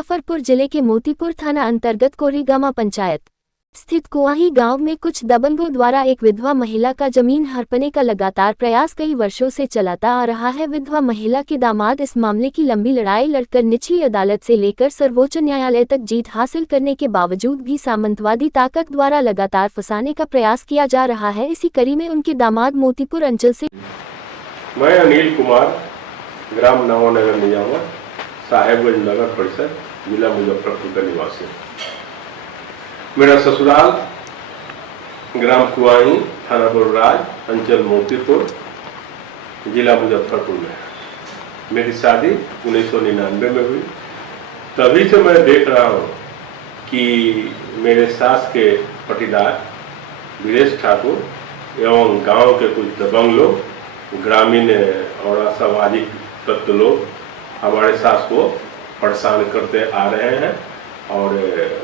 मुजफ्फरपुर जिले के मोतीपुर थाना अंतर्गत कोरीगामा पंचायत स्थित कुआही गांव में कुछ दबंगों द्वारा एक विधवा महिला का जमीन हड़पने का लगातार प्रयास कई वर्षों से चलाता आ रहा है। विधवा महिला के दामाद इस मामले की लंबी लड़ाई लड़कर निचली अदालत से लेकर सर्वोच्च न्यायालय तक जीत हासिल करने के बावजूद भी सामंतवादी ताकत द्वारा लगातार फंसाने का प्रयास किया जा रहा है। इसी कड़ी में उनके दामाद मोतीपुर अंचल से मैं अनिल कुमार, ग्राम नवानगर निजामत, साहेबगंज नगर परिषद, जिला मुजफ्फरपुर का निवासी। मेरा ससुराल ग्राम कुआही, थाना बरुराज, अंचल मोतीपुर, जिला मुजफ्फरपुर में है। मेरी शादी 1999 में हुई। तभी से मैं देख रहा हूँ कि मेरे सास के पटीदार वीरेश ठाकुर एवं गांव के कुछ दबंग लोग, ग्रामीण और असामाजिक तत्व लोग हमारे सास को परेशान करते आ रहे हैं और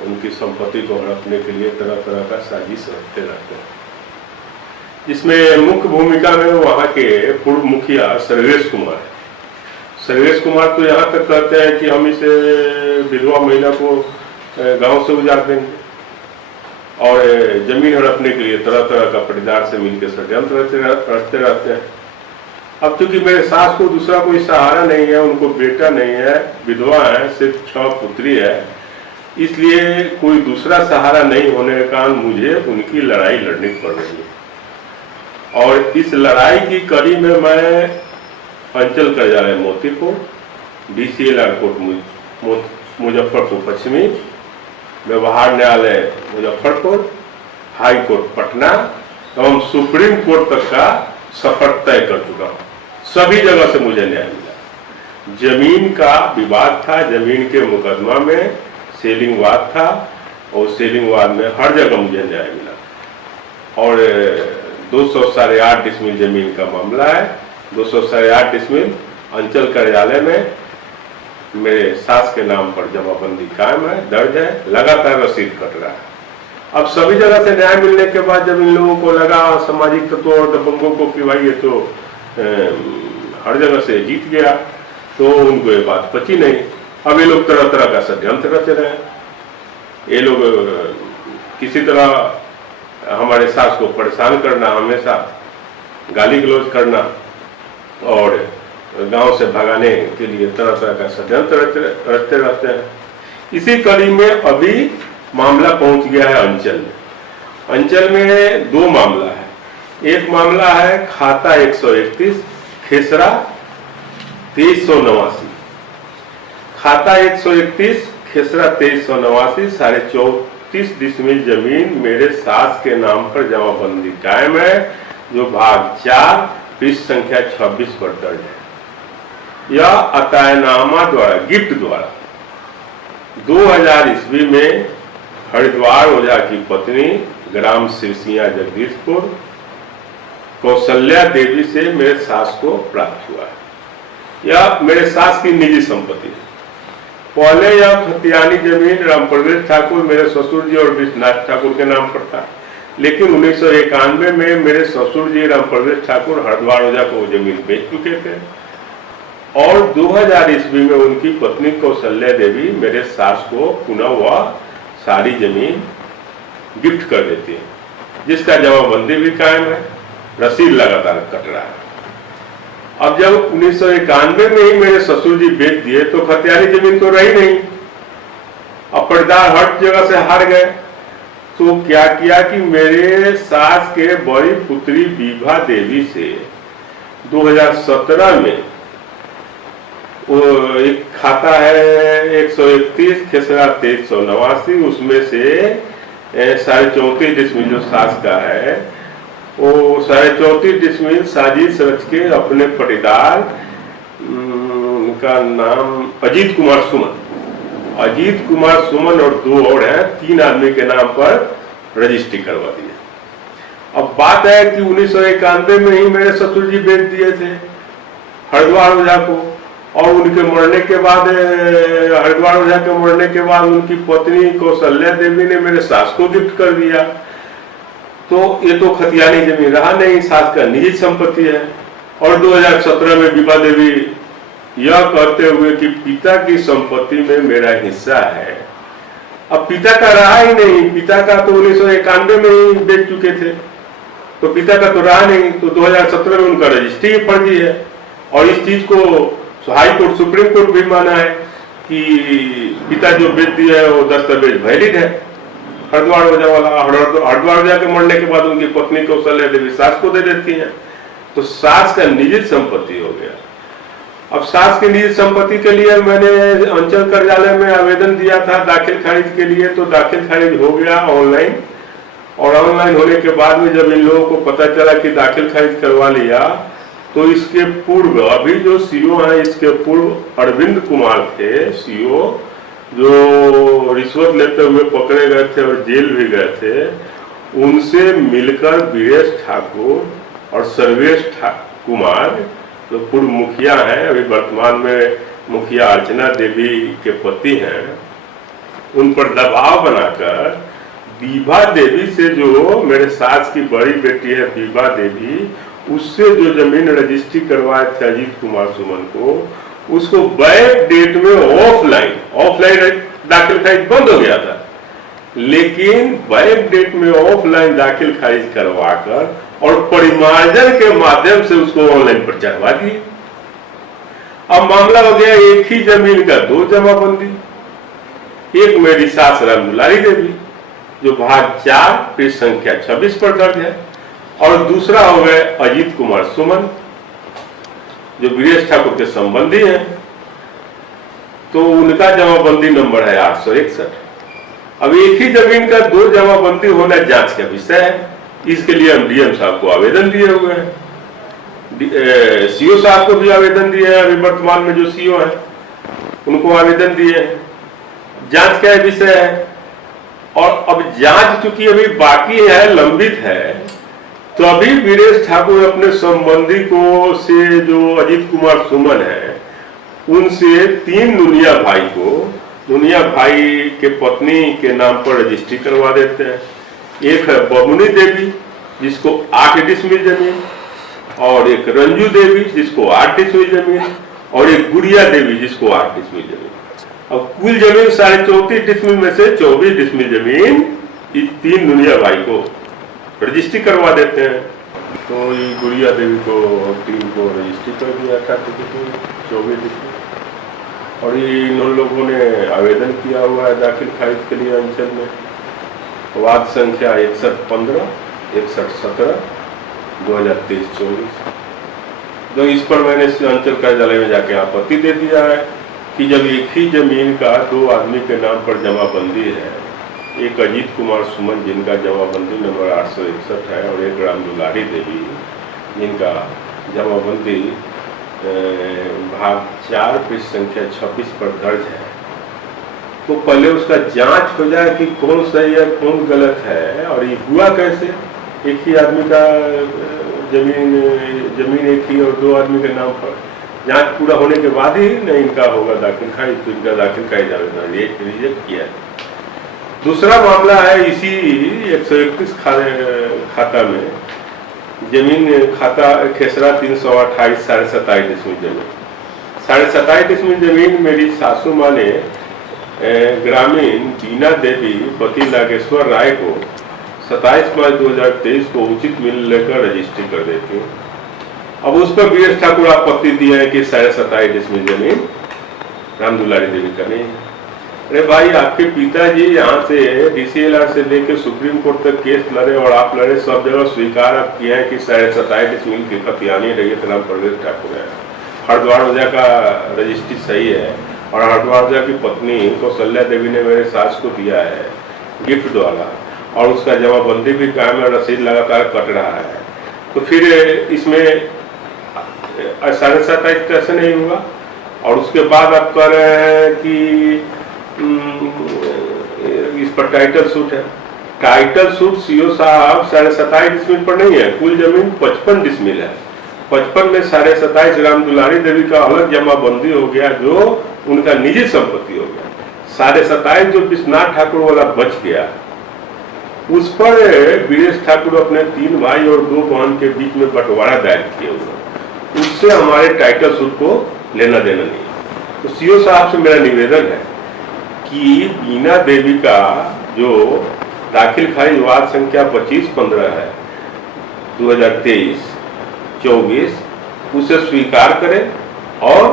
उनकी संपत्ति को हड़पने के लिए तरह तरह का साजिश रखते रहते हैं। इसमें मुख्य भूमिका में वहाँ के पूर्व मुखिया सर्वेश कुमार है। सर्वेश कुमार तो यहाँ तक कहते हैं कि हम इसे विधवा महिला को गांव से उजाड़ देंगे और जमीन हड़पने के लिए तरह तरह का पटीदार से मिलकर षड्यंत्र रचते रहते हैं। अब चूंकि मेरे सास को दूसरा कोई सहारा नहीं है, उनको बेटा नहीं है, विधवा है, सिर्फ 6 पुत्री है, इसलिए कोई दूसरा सहारा नहीं होने के कारण मुझे उनकी लड़ाई लड़नी पड़ रही है। और इस लड़ाई की कड़ी में मैं अंचल कार्यालय मोतीपुर, DCLR कोर्ट मुजफ्फरपुर पश्चिमी, व्यवहार न्यायालय मुजफ्फरपुर, हाई कोर्ट पटना एवं सुप्रीम कोर्ट तक का सफर तय कर चुका हूँ। सभी जगह से मुझे न्याय मिला। जमीन का विवाद था, जमीन के मुकदमा में सेलिंग वाद था और सेलिंग वाद में हर जगह मुझे न्याय मिला। और 208 डिसमिल जमीन का मामला है। 208 डिसमिल अंचल कार्यालय में मेरे सास के नाम पर जमाबंदी कायम है, दर्ज है, लगातार रसीद कट रहा है। अब सभी जगह से न्याय मिलने के बाद जब इन लोगों को लगा, सामाजिक तत्वों और दबंगों को कि भाई ये तो हर जगह से जीत गया, तो उनको ये बात पची नहीं। अब ये लोग तरह तरह का षड्यंत्र रच रहे हैं। ये लोग किसी तरह हमारे सास को परेशान करना, हमेशा गाली गलौज करना और गांव से भगाने के लिए तरह तरह का षड्यंत्र रचते रहते हैं। इसी कड़ी में अभी मामला पहुंच गया है अंचल में। अंचल में 2 मामला है। एक मामला है खाता 131 खेसरा 2389, खाता 131 खेसरा 2389, 34.5 डिसमिल जमीन मेरे सास के नाम पर जमाबंदी कायम है, जो भाग 4 पृष्ठ संख्या 26 पर दर्ज है। यह अतायनामा द्वारा, गिफ्ट द्वारा 2000 ईस्वी में हरिद्वार ओझा की पत्नी ग्राम सिरसिया जगदीशपुर कौशल्या देवी से मेरे सास को प्राप्त हुआ है। यह मेरे सास की निजी संपत्ति है। पहले यह खतियानी जमीन रामप्रवेश ठाकुर, मेरे ससुर जी और विश्वनाथ ठाकुर के नाम पर था, लेकिन 1991 में मेरे ससुर जी रामप्रवेश ठाकुर हरिद्वार ओझा को जमीन बेच चुके थे और 2000 ईस्वी में उनकी पत्नी कौशल्या देवी मेरे सास को पुनः वह सारी जमीन गिफ्ट कर देती है, जिसका जमाबंदी भी कायम है, रसीद लगातार कट रहा है। अब जब 1991 में ही मेरे ससुर जी बेच दिए तो खतियानी जमीन तो रही नहीं। अब पटीदार हर जगह से हार गए, तो क्या किया कि मेरे सास के बड़ी पुत्री विभा देवी से 2017 में वो एक खाता है 131 खेसरा 2389, उसमें से 34.5 डिसमिल जो सास का है, वो 34.5 डिसमिल साजिश रच के अपने पटीदार का नाम अजीत कुमार सुमन और 2 और हैं, 3 आदमी के नाम पर रजिस्ट्री करवा दी। अब बात है कि 1991 में ही मेरे ससुर जी बेच दिए थे हरिद्वार ओझा को, और उनके मरने के बाद, हरिद्वार ओझा के मरने के बाद उनकी पत्नी कौशल्या देवी ने मेरे सास को गिफ्ट कर दिया। तो ये तो खतियानी जमीन रहा नहीं, सास का निजी संपत्ति है। और 2017 में विभा देवी यह कहते हुए कि पिता की संपत्ति में मेरा हिस्सा है। अब पिता का रहा ही नहीं, पिता का तो 1991 में ही बेच चुके थे, तो पिता का तो रहा नहीं, तो 2017 में उनका रजिस्ट्री ही फर्जी है। और इस चीज को हाई कोर्ट, सुप्रीम कोर्ट भी माना है कि पिता जो बेच दिया है वो दस्तावेज वैलिड है। हरिद्वार वजह वाला, हरिद्वार वजह के मरने के बाद उनकी पत्नी कौशल्या देवी सास को दे देती है, तो सास का निजी संपत्ति हो गया। अब सास की निजी संपत्ति के लिए मैंने अंचल कार्यालय में आवेदन दिया था दाखिल खारिज के लिए, तो दाखिल खारिज हो गया ऑनलाइन। और ऑनलाइन होने के बाद में जब इन लोगों को पता चला कि दाखिल खारिज करवा लिया, तो इसके पूर्व अभी जो सीओ हैं, इसके पूर्व अरविंद कुमार थे सीओ, जो रिश्वत लेते हुए पकड़े गए थे और जेल भी गए थे, उनसे मिलकर वीरेश ठाकुर और सर्वेश कुमार जो पूर्व मुखिया हैं, अभी वर्तमान में मुखिया अर्चना देवी के पति हैं, उन पर दबाव बनाकर बीबा देवी से, जो मेरे सास की बड़ी बेटी है बीबा देवी, उससे जो जमीन रजिस्ट्री करवाए थे अजीत कुमार सुमन को, उसको बैक डेट में ऑफलाइन दाखिल खारिज बंद हो गया था, लेकिन बैक डेट में ऑफलाइन दाखिल खारिज करवाकर और परिमार्जन के माध्यम से उसको ऑनलाइन पर चढ़वा दिए। अब मामला हो गया एक ही जमीन का दो जमाबंदी। एक मेरी सास राम दुलारी देवी जो भाग 4 पृष्ठ संख्या 26 पर दर्ज है, और दूसरा हो गए अजीत कुमार सुमन जो वीरेश ठाकुर के संबंधी हैं, तो उनका जमाबंदी नंबर है 861। अब एक ही जमीन का दो जमाबंदी होना जांच का विषय है। इसके लिए हम डीएम साहब को आवेदन दिए हुए हैं, सीओ साहब को भी आवेदन दिए हैं, अभी वर्तमान में जो सीओ हैं उनको आवेदन दिए हैं। जांच का विषय है, और अब जांच चूंकि अभी बाकी है, लंबित है, तो अभी वीरेश ठाकुर अपने संबंधी को से जो अजीत कुमार सुमन है, उनसे 3 नुनिया भाई को, नुनिया भाई के पत्नी के नाम पर रजिस्ट्री करवा देते हैं। एक है बबुनी देवी जिसको 8 डिसमिल जमीन, और एक रंजू देवी जिसको 8 डिसमिल जमीन, और एक गुड़िया देवी जिसको 8 डिसमिल जमीन। अब कुल जमीन 34.5 डिसमिल में से 24 डिसमिल जमीन इस 3 नुनिया भाई को रजिस्ट्री करवा देते हैं। तो ये गुड़िया देवी को 3 को रजिस्ट्री कर दिया था 24 डिसमिल, और ये इन लोगों ने आवेदन किया हुआ है दाखिल खारिज के लिए अंचल में, वाद संख्या 6115 6117 2023-24। तो इस पर मैंने अंचल कार्यालय में जाके आपत्ति दे दिया है कि जब एक ही जमीन का 2 आदमी के नाम पर जमाबंदी है, एक अजीत कुमार सुमन जिनका जमाबंदी नंबर 861 है, और एक राम दुलारी देवी जिनका जमाबंदी भाग 4 पृष्ठ संख्या 26 पर दर्ज है, तो पहले उसका जांच हो जाए कि कौन सही है कौन गलत है। और ये हुआ कैसे, एक ही आदमी का जमीन एक ही और 2 आदमी के नाम पर, जांच पूरा होने के बाद ही नहीं इनका होगा दाखिल खारिज, तो इनका दाखिल खारिज आवेदन रिजेक्ट किया है। दूसरा मामला है इसी 131 खाता में जमीन खाता खेसरा 328 27.5 डिसमिल जमीन, 27.5 डिसमिल जमीन मेरी सासू माँ ने ग्रामीण बीना देवी पति नागेश्वर राय को 27 मार्च 2023 को उचित मिल लेकर रजिस्ट्री कर देती है। अब उस पर वीरेश ठाकुर आपत्ति दिए है कि 27.5 डिसमिल जमीन राम दुलारी देवी का नहीं है। अरे भाई, आपके पिताजी यहाँ से डीसीएलआर से लेकर सुप्रीम कोर्ट तक केस लड़े, और आप लड़े, सब जगह स्वीकार आप किए हैं कि 27.5 डिसमिल की खतियानी रही नाम प्रवेश ठाकुर है। हरिद्वार वजह का रजिस्ट्री सही है, और हरिद्वार वजह की पत्नी कौशल्या देवी ने मेरे सास को दिया है गिफ्ट द्वारा, और उसका जमाबंदी भी कायम है, रसीद लगातार कट रहा है। तो फिर इसमें 27.5 कैसे नहीं हुआ? और उसके बाद आप कह रहे हैं कि इस पर टाइटल सूट है। टाइटल सूट सीओ साहब 27.5 डिसमिल पर नहीं है, कुल जमीन 55 डिसमिल है। 55 में 27.5 राम दुलारी देवी का अलग जमाबंदी हो गया, जो उनका निजी संपत्ति हो गया। 27.5 जो विश्वनाथ ठाकुर वाला बच गया, उस पर वीरेश ठाकुर अपने 3 भाई और 2 बहन के बीच में बंटवारा दायर किए हुए, उससे हमारे टाइटल सूट को लेना देना नहीं है। तो सीओ साहब से मेरा निवेदन है कि बीना देवी का जो दाखिल खारिज वाद संख्या 2515 है 2023-24 उसे स्वीकार करें और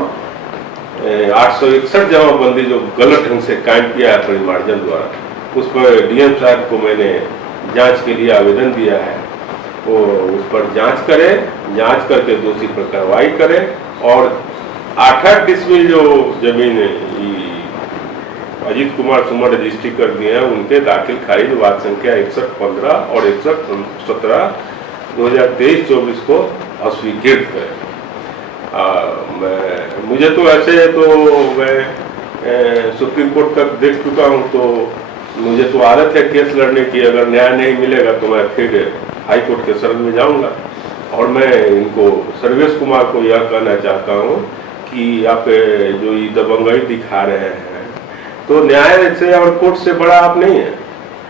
861 जमाबंदी जो गलत ढंग से कायम किया है परिमार्जन द्वारा, उस पर डीएम साहब को मैंने जांच के लिए आवेदन दिया है, वो उस पर जांच करें, जांच करके दोषी पर कार्रवाई करें और 8 डिसमिल जो जमीन अजीत कुमार सुमन रजिस्ट्री कर दिए हैं उनके दाखिल खारिज वाद संख्या 6115 और 6117 2023-24 को अस्वीकृत करें। मुझे तो ऐसे तो मैं सुप्रीम कोर्ट तक देख चुका हूँ, तो मुझे तो आदत है केस लड़ने की। अगर न्याय नहीं मिलेगा तो मैं फिर हाई कोर्ट के शरण में जाऊंगा। और मैं इनको सर्वेश कुमार को यह कहना चाहता हूँ कि आप जो ये दबंगई दिखा रहे हैं तो न्याय से और कोर्ट से बड़ा आप नहीं है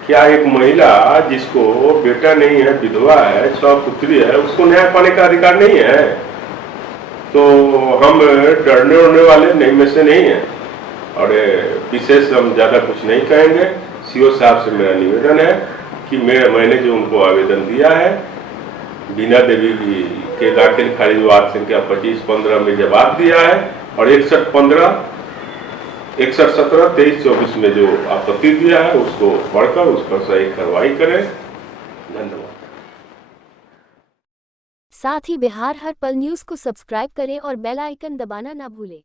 क्या? एक महिला जिसको बेटा नहीं है, विधवा है, 6 पुत्री है, उसको न्याय पाने का अधिकार नहीं है? तो हम डरने उड़ने वाले नहीं में से नहीं है। और विशेष हम ज़्यादा कुछ नहीं कहेंगे। सीओ साहब से मेरा निवेदन है कि मैंने जो उनको आवेदन दिया है बीना देवी के दाखिल खारिज वाद संख्या 2515 में जवाब दिया है और 6115, 6117, 23-24 में जो आपत्ति दिया है उसको पढ़कर उस पर सही कार्रवाई करें। धन्यवाद। साथ ही बिहार हर पल न्यूज़ को सब्सक्राइब करें और बेल आइकन दबाना ना भूलें।